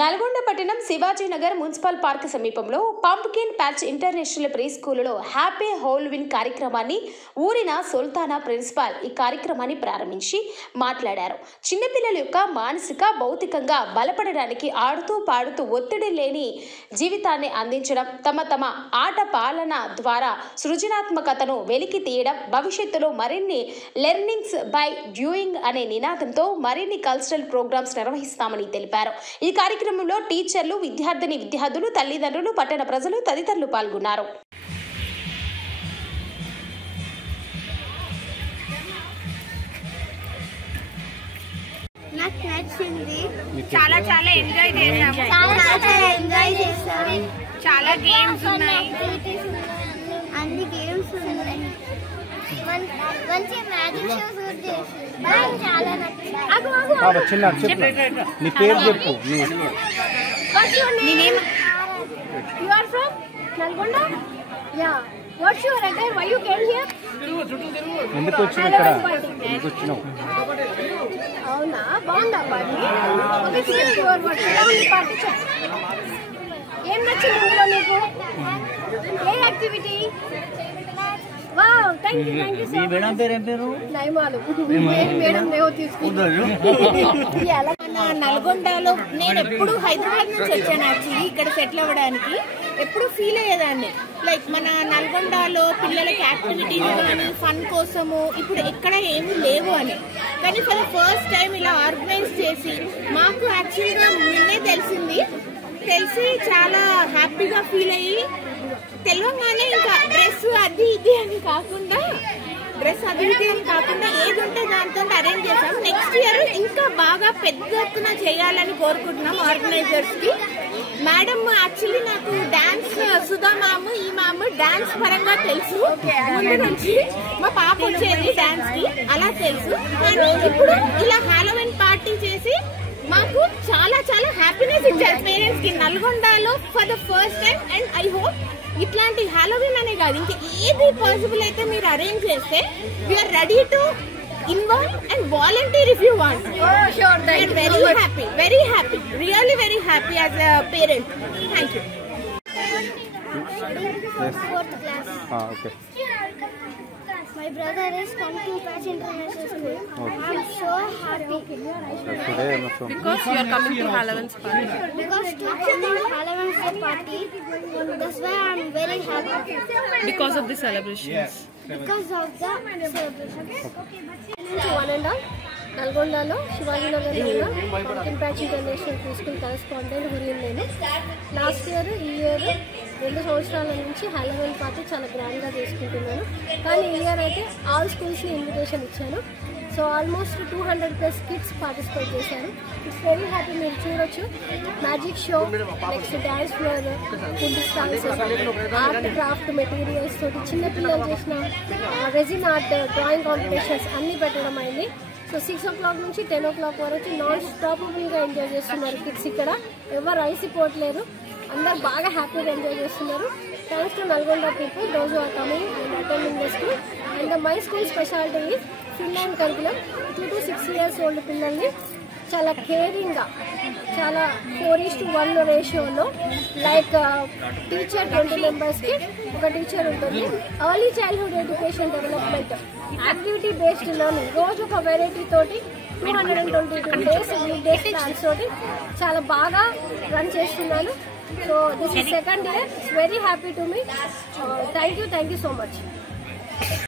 నల్గొండ పట్టణం Shivaji Nagar municipal park సమీపంలో pumpkin patch international pre స్కూలులో హ్యాపీ హోల్విన్ కార్యక్రమాన్ని ఊరిన సుల్తానా ప్రిన్సిపాల్ ఈ కార్యక్రమాన్ని ప్రారంభించి మాట్లాడారు. చిన్నపిల్లల యొక్క మానసిక భౌతికంగా బలపడడానికి ఆడుతూ పాడుతూ ఒత్తిడి లేని జీవితాన్ని అందించడం, తమ ఆట పాలన ద్వారా సృజనాత్మకతను వెలికి తీయడం, భవిష్యత్తులో మరిన్ని లెర్నింగ్స్ బై డ్యూయింగ్ అనే నినాదంతో మరిన్ని కల్చరల్ ప్రోగ్రామ్స్ నిర్వహిస్తామని తెలిపారు. ఈ కార్యక్రమంలో టీచర్లు, విద్యార్థులు, తల్లిదండ్రులు, పట్టణ ప్రజలు తదితరులు పాల్గొన్నారు. చాలా ఎంజాయ్ చేసాము. చాలా గేమ్స్ ఉన్నాయి. అన్ని గేమ్స్ ఉన్నాయి. మంచి మ్యాజిక్ షోస్ చాలా నీ పేరు చెప్పు. You are from Nalgonda? Yeah. What's your address? Why you came here? ఎందుకు వచ్చినావు ఇక్కడ? ఎందుకు వచ్చినావు? అవునా, బాగుందా party? Okay, select your word. ఎలా ఉంది పార్టీ? ఏం నచ్చింది ఇందులో నీకు? ఏ activity? Wow, thank you so much. Madam పేరు ఏం పేరు? నైమాలు. మేడం లేవో తీసుకుంటారు. నల్గొండలో నేను ఎప్పుడు హైదరాబాద్ నుంచి వచ్చాను. యాక్చువల్లీ ఇక్కడ సెటిల్ అవ్వడానికి ఎప్పుడు ఫీల్ అయ్యేదాన్ని, లైక్ మన నల్గొండలో పిల్లలకి యాక్టివిటీస్ కానీ ఫన్ కోసము ఇప్పుడు ఎక్కడ ఏమీ లేవు అని. కానీ ఫర్ ద ఫస్ట్ టైం ఇలా ఆర్గనైజ్ చేసి మాకు యాక్చువల్గా నిన్నే తెలిసి చాలా హ్యాపీగా ఫీల్ అయ్యి, తెలియగానే ఇంకా డ్రెస్ అది ఇది అని కాకుండా ఏది ఉంటే దాంతో అరేంజ్ చేసాం. నెక్స్ట్ ఇయర్ ఇంకా బాగా పెద్ద ఎత్తున చేయాలని కోరుకుంటున్నాం ఆర్గనైజర్స్ కి. మేడం యాక్చువల్లీ నాకు డాన్స్, సుధా మ్యామ్, ఈ మ్యామ్ డాన్స్ పరంగా తెలుసు ముందు నుంచి. మా పాప వచ్చేది డాన్స్ కి, అలా తెలుసు. కానీ ఇప్పుడు ఇలా హాలోవిన్ పార్టీ చేసి మాకు చాలా హ్యాపీనెస్ ఇచ్చారు పేరెంట్స్ కి నల్గొండలో for the first time. And I hope ఇట్లాంటి హాలోవిన్ అనే కాదు, ఇంకా ఏది పాసిబుల్ అయితే మీరు అరేంజ్ చేస్తే we are ready to involve and volunteer if you want. Very happy, really very happy as a parent. Thank you. Fourth class. Okay. My brother is Pumpkin Patch International School. I'm so happy. Because you are coming to Halloween's party. Because today Halloween's party. That's why I'm very happy. Because of the celebrations. Because of the celebration. One and all. నల్గొండలో శివాజీనగర్లో ఉన్న pumpkin patch international pre school correspondent హురియన్ నేను. Last year, ఈ year 2 సంవత్సరాల నుంచి Halloween party చాలా గ్రాండ్గా చేసుకుంటున్నాను. కానీ ఈ ఇయర్ అయితే ఆల్ స్కూల్స్ని ఇన్విటేషన్ ఇచ్చాను. సో ఆల్మోస్ట్ 200+ కిడ్స్ పార్టిసిపేట్ చేశారు. It's very happy. మీరు చూడొచ్చు magic show, next dance floor, food stalls, art craft materials తోటి చిన్నపిల్లలు చేసిన రెజిన్ ఆర్ట్, డ్రాయింగ్ కాంపిటీషన్స్ అన్నీ పెట్టడం అయింది. సో 6 o'clock నుంచి 10 o'clock వరకు నాన్ స్టాపబుల్గా ఎంజాయ్ చేస్తున్నారు కిడ్స్. ఇక్కడ ఎవరు అలసిపోవట్లేరు, అందరు బాగా హ్యాపీగా ఎంజాయ్ చేస్తున్నారు. Thanks to Nalgonda people, those are coming and attending the school. And my school speciality is Finland curriculum. 2 to 6 years old పిల్లల్ని చాలా కేరింగ్గా, చాలా 4:1 రేషియోలో, లైక్ టీచర్ 20 మెంబర్స్కి ఒక టీచర్ ఉంటుంది. Early childhood education development, activity based learning, రోజు ఒక వెరైటీ తోటి 222 days వీక్ డేస్ ప్లాన్స్ తోటి చాలా బాగా రన్ చేస్తున్నాను. So this is second year. It's very happy to me. Thank you so much.